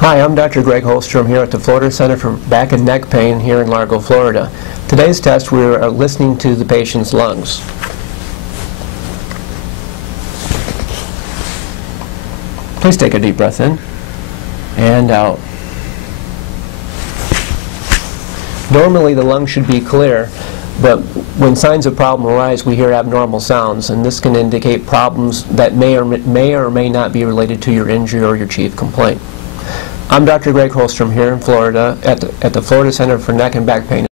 Hi, I'm Dr. Greg Hollstrom here at the Florida Center for Back and Neck Pain here in Largo, Florida. Today's test, we are listening to the patient's lungs. Please take a deep breath in and out. Normally the lungs should be clear, but when signs of problem arise, we hear abnormal sounds, and this can indicate problems that may or may not be related to your injury or your chief complaint. I'm Dr. Greg Hollstrom here in Florida at the Florida Center for Neck and Back Pain.